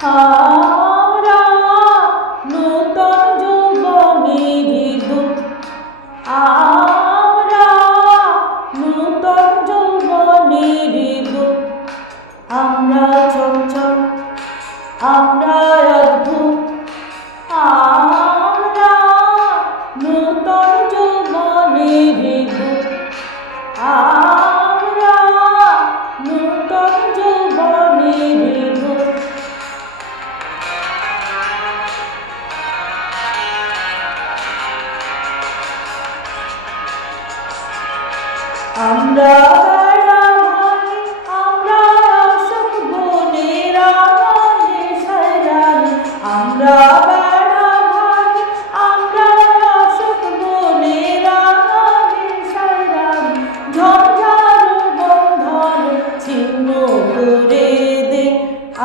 আমরা নূতন যৌবনের দূত, আমরা নূতন যৌবনের দূত, আমরা চঞ্চল, আমরা অদ্ভুত, আমরা নূতন যৌবনের দূত, আমরা নূতন যৌবনের দূত। আমরা বেড়াভাঙি, আমরা অশোক বনের আনন্দে সাইরানি, আমরা বেড়াভাঙি, আমরা অশোক বনের আনন্দে সাইরানি, ঝঞ্ঝার বন্ধন ছিন্ন করে দে।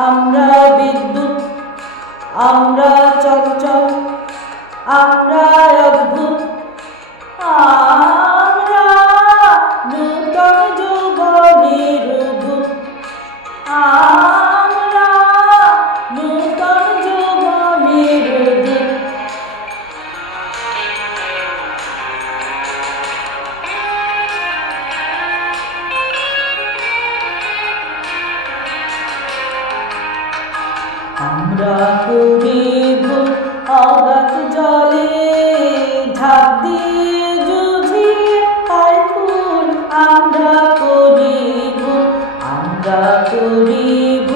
আমরা বিদ্যুৎ, আমরা চঞ্চল, আমরা অদ্ভুত, আমরা নূতন যৌবনের দূত, আমরা নূতন যৌবনের দূত। আমরা করিব অগাধ জলে ঝাঁপ দিয়ে যুঝি হয় ফুল, আমরা করিব, আমরা করিব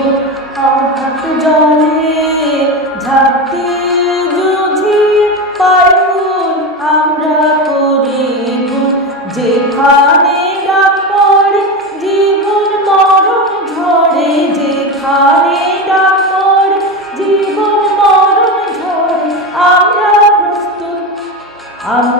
অগাধ জলে ঝাঁপ দিয়ে যুঝি পায় ফুল, আমরা করিব যেখানে ডাক পড়ে জীবন মরণ ঝড়ে, যেখানে ডাক পড়ে জীবন মরণ ঝড়ে, আমরা প্রস্তুত, আমরা